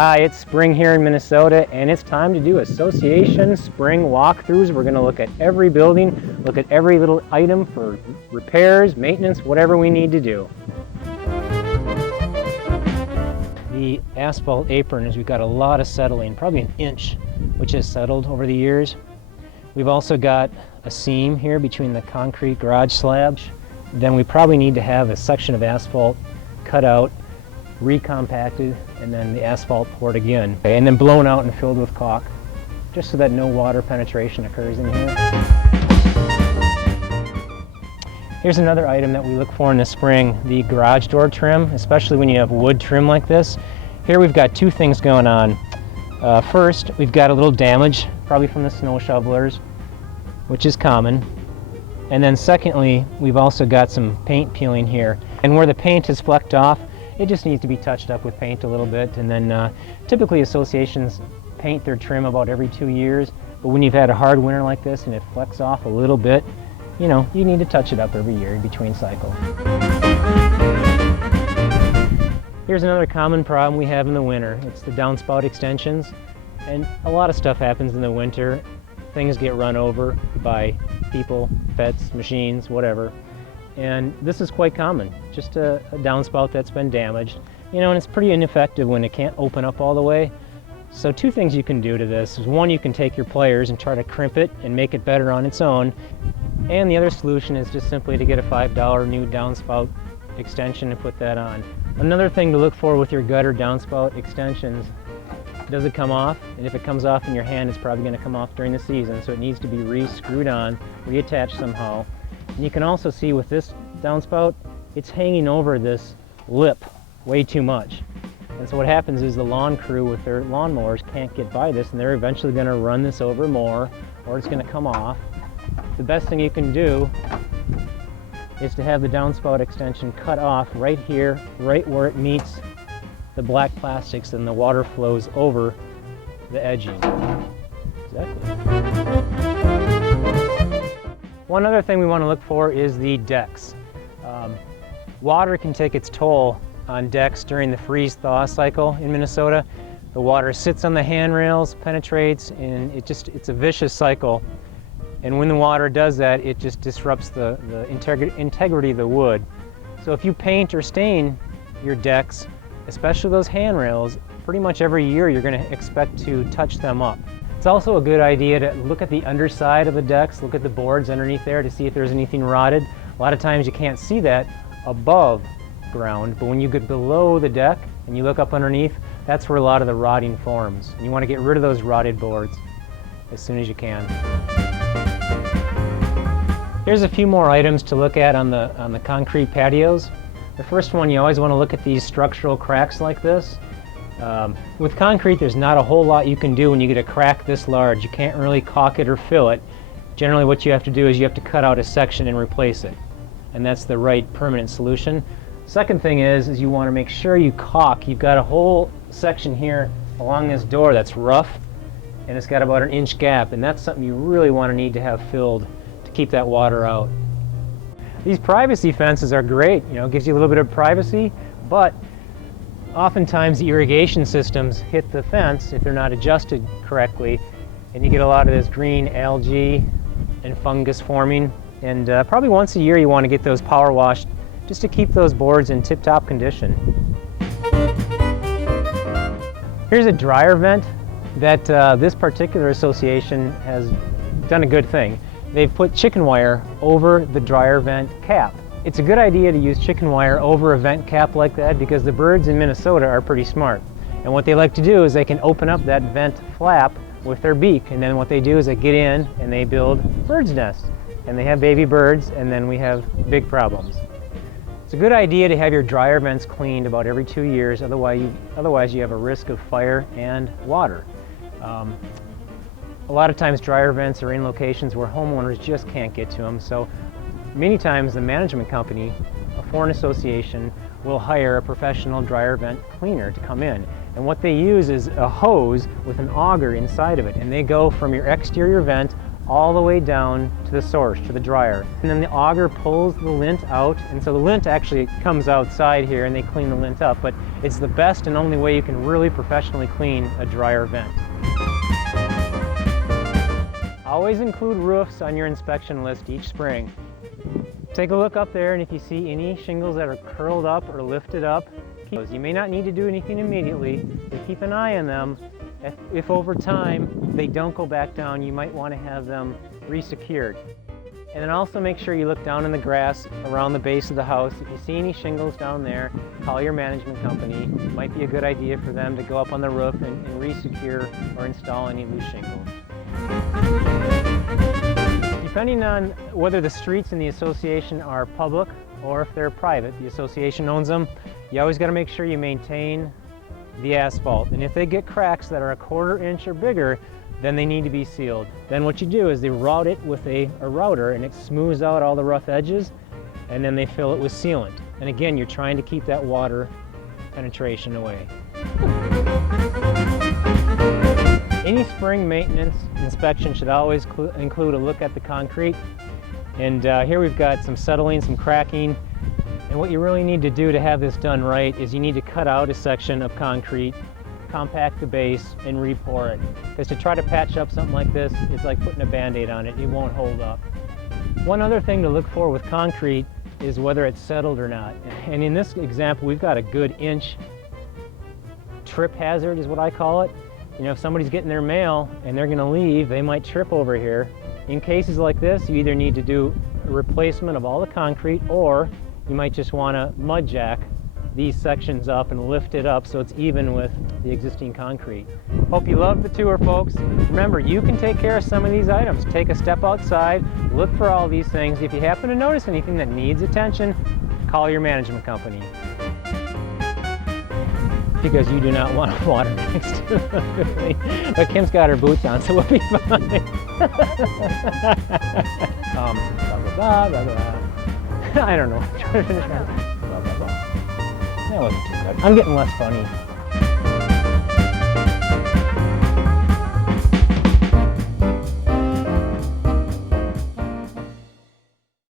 Hi, it's spring here in Minnesota, and it's time to do association spring walkthroughs. We're going to look at every building, look at every little item for repairs, maintenance, whatever we need to do. The asphalt apron is we've got a lot of settling, probably an inch, which has settled over the years. We've also got a seam here between the concrete garage slabs. Then we probably need to have a section of asphalt cut out, recompacted, and then the asphalt poured again. And then blown out and filled with caulk, just so that no water penetration occurs in here. Here's another item that we look for in the spring, the garage door trim, especially when you have wood trim like this. Here we've got two things going on. First, we've got a little damage, probably from the snow shovelers, which is common. And then secondly, we've also got some paint peeling here. And where the paint is flecked off, it just needs to be touched up with paint a little bit. And then typically associations paint their trim about every 2 years. But when you've had a hard winter like this and it flecks off a little bit, you know, you need to touch it up every year in between cycles. Here's another common problem we have in the winter. It's the downspout extensions. And a lot of stuff happens in the winter. Things get run over by people, pets, machines, whatever. And this is quite common, just a downspout that's been damaged. You know, and it's pretty ineffective when it can't open up all the way. So two things you can do to this is, one, you can take your pliers and try to crimp it and make it better on its own. And the other solution is just simply to get a $5 new downspout extension and put that on. Another thing to look for with your gutter downspout extensions, does it come off? And if it comes off in your hand, it's probably going to come off during the season, so it needs to be re-screwed on, reattached somehow. And you can also see with this downspout, it's hanging over this lip way too much. And so what happens is the lawn crew with their lawnmowers can't get by this, and they're eventually going to run this over more, or it's going to come off. The best thing you can do is to have the downspout extension cut off right here, right where it meets the black plastics, and the water flows over the edging. Exactly. One other thing we want to look for is the decks. Water can take its toll on decks during the freeze-thaw cycle in Minnesota. The water sits on the handrails, penetrates, and it's a vicious cycle. And when the water does that, it just disrupts the integrity of the wood. So if you paint or stain your decks, especially those handrails, pretty much every year you're going to expect to touch them up. It's also a good idea to look at the underside of the decks, look at the boards underneath there to see if there's anything rotted. A lot of times you can't see that above ground, but when you get below the deck and you look up underneath, that's where a lot of the rotting forms. And you want to get rid of those rotted boards as soon as you can. Here's a few more items to look at on the concrete patios. The first one, you always want to look at these structural cracks like this. With concrete, there's not a whole lot you can do when you get a crack this large. You can't really caulk it or fill it. Generally what you have to do is you have to cut out a section and replace it. And that's the right permanent solution. Second thing is you want to make sure you caulk. You've got a whole section here along this door that's rough, and it's got about an inch gap, and that's something you really want to need to have filled to keep that water out. These privacy fences are great, you know, it gives you a little bit of privacy, but oftentimes the irrigation systems hit the fence if they're not adjusted correctly, and you get a lot of this green algae and fungus forming. And probably once a year you want to get those power washed just to keep those boards in tip-top condition. Here's a dryer vent that this particular association has done a good thing. They've put chicken wire over the dryer vent cap. It's a good idea to use chicken wire over a vent cap like that because the birds in Minnesota are pretty smart. And what they like to do is they can open up that vent flap with their beak, and then what they do is they get in and they build birds' nests. And they have baby birds, and then we have big problems. It's a good idea to have your dryer vents cleaned about every 2 years, otherwise you have a risk of fire and water. A lot of times dryer vents are in locations where homeowners just can't get to them, so many times the management company for an association will hire a professional dryer vent cleaner to come in. And what they use is a hose with an auger inside of it, and they go from your exterior vent all the way down to the source, to the dryer. And then the auger pulls the lint out, and so the lint actually comes outside here and they clean the lint up, but it's the best and only way you can really professionally clean a dryer vent. Always include roofs on your inspection list each spring. Take a look up there, and if you see any shingles that are curled up or lifted up, keep those. You may not need to do anything immediately, but keep an eye on them. If over time they don't go back down, you might want to have them resecured. And then also make sure you look down in the grass around the base of the house. If you see any shingles down there, call your management company. It might be a good idea for them to go up on the roof and resecure or install any loose shingles. Depending on whether the streets in the association are public or if they're private, the association owns them, you always got to make sure you maintain the asphalt. And if they get cracks that are 1/4 inch or bigger, then they need to be sealed. Then what you do is they route it with a router, and it smooths out all the rough edges, and then they fill it with sealant. And again, you're trying to keep that water penetration away. Any spring maintenance inspection should always include a look at the concrete. And here we've got some settling, some cracking. And what you really need to do to have this done right is you need to cut out a section of concrete, compact the base, and re-pour it. Because to try to patch up something like this, it's like putting a Band-Aid on it. It won't hold up. One other thing to look for with concrete is whether it's settled or not. And in this example, we've got a good inch trip hazard is what I call it. You know, if somebody's getting their mail and they're going to leave, they might trip over here. In cases like this, you either need to do a replacement of all the concrete, or you might just want to mud jack these sections up and lift it up so it's even with the existing concrete. Hope you loved the tour, folks. Remember, you can take care of some of these items. Take a step outside, look for all these things. If you happen to notice anything that needs attention, call your management company. Because you do not want water next to the but Kim's got her boots on, so we'll be fine. Blah, blah, blah, blah, blah. I don't know. Trying to finish my blah, blah, blah. That wasn't too good. I'm getting less funny.